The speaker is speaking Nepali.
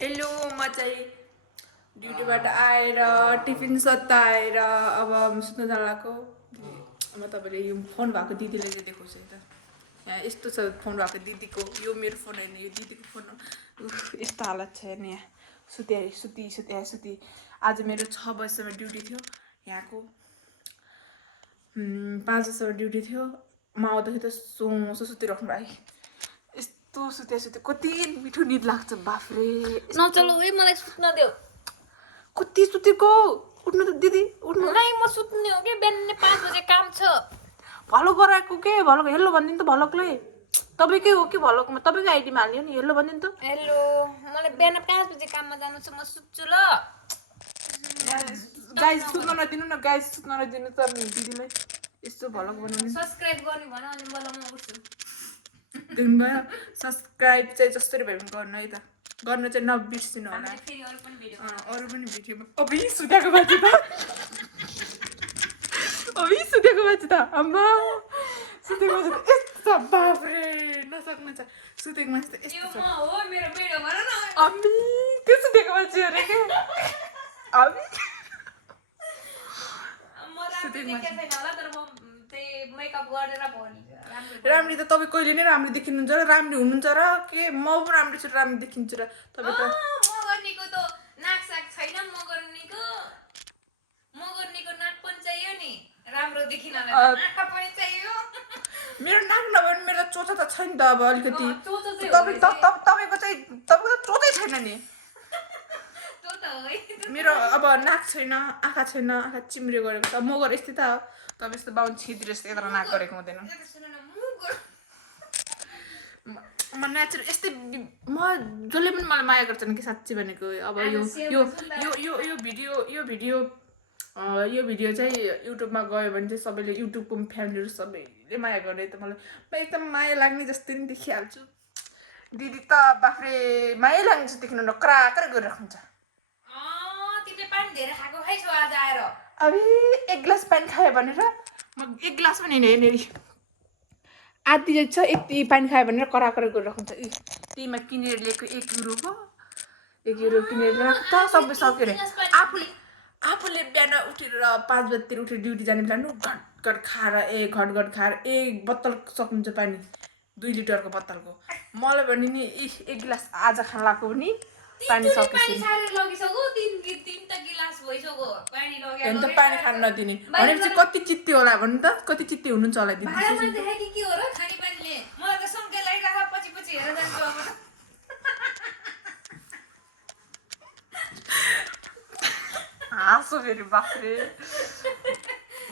हेलो म चाहिँ ड्युटीबाट आएर टिफिन सताएर अब सुत्न जान लागेको म तपाईँले यो फोन भएको दिदीले चाहिँ देखाउँछु त यहाँ यस्तो छ फोन भएको दिदीको यो मेरो फोन होइन यो दिदीको फोन हो यस्तो हालत छ हेर्ने यहाँ सुती आज मेरो 6 बजीसम्म ड्युटी थियो यहाँको 5 बजीसम्म ड्युटी थियो म आउँदाखेरि त सोसो सुतिराख्नु भयो यस्तो सुते कति मिठो निद लाग्छ बाफ्रे नचलो है मलाई सुत्न देऊ कति सुतेको उठ्नु त दिदी उठ्नु नै म सुत्ने हो के बिहान 5 बजे काम छ भलो गराएको के भलो हेलो भनिदिनु त भलकले तपाईँकै हो कि भलकमा तपाईँकै आइडीमा हाल्यो नि हेलो भनिदिनु त हेलो मलाई बिहान 5 बजे काममा जानु छ म सुत्छु ल गाइस सुत्न नदिनु न गाइस सुत्न नदिनु त दिदीलाई यस्तो भलक बनाउनु सब्स्क्राइब गर्नु भन अनि मलाई म उठ्छु दिनुभयो सब्स्क्राइब चाहिँ जसरी भए पनि गर्नु है त गर्नु चाहिँ नबिर्सिनु होला फेरि अरु पनि भिडियो अरू पनि भिडियोमा अभि सुतेको बाजे त अभि सुतेको बाजे त अम्मा सुतेको बाजे त यस्तो बाफ्रे नसक्नु छ सुतेको मान्छे त यो यस्तो म छ हो मेरो भिडियो भन न अम्मी के सुतेको बाजे अरे के अभि म राम्रै देखेको छैन होला तर म त्यही मेकअप गरेर भनि राम्री त तपाईँ कहिले नै राम्रो देखिनुहुन्छ र राम्री हुनुहुन्छ र के म पनि राम्रो छु राम्रो देखिन्छु र तपाईँ त मगर्नीको त नाक साक छैन मगर्नीको नाक पनि चाहियो नि राम्रो देखिनलाई आँखा पनि चाहियो मेरो नाक नभए पनि मेरो चोचा त छैन त अब अलिकति चोचो चाहिँ तपाईँको त चोचै छैन नि त्यो त है मेरो अब नाक छैन आँखा चिम्रे गरेको त मगर यस्तै त हो तपाईँ यस्तो बाहुन छिद्र यस्तो यता नाक गरेको हुँदैन म नेचुरल यस्तै म जसले पनि मलाई माया गर्छन् कि साँच्ची भनेको अब यो भिडियो चाहिँ युट्युबमा गयो भने चाहिँ सबैले युट्युबको फ्यामिलीहरू सबैले माया गर्ने त मलाई म एकदम माया लाग्ने जस्तै नि देखिहाल्छु दिदी त बाफ्रे माया लाग्ने जस्तो देखिनु न कराकर गरिराख्नुहुन्छ तिमीले पानी धेरै खाएको खै छौ आज आएर अबे एक ग्लास पानी खायो भनेर म एक ग्लास पनि हेर्ने आधी छ यति पानी खायो भनेर कराकर गरिराख्नुहुन्छ त्यहीमा किनेर ल्याएको 1 युरो हो 1 युरो किनेर ल्याएको त सबै सकेर आफूले बिहान उठेर 5 बजीतिर उठेर ड्युटी जाने बेला घटघट खाएर एक बोतल सक्नुहुन्छ पानी 2 लिटरको बोतलको मलाई भने नि 1 गिलास आज खान लाग्यो भने पानी सकिसक्यो त पानी खान नदिने भनेपछि कति चित्ते होला भन्नु त कति चित्ते हुनुहुन्छ होला दिदी हाँसो फेरि बाफ्रे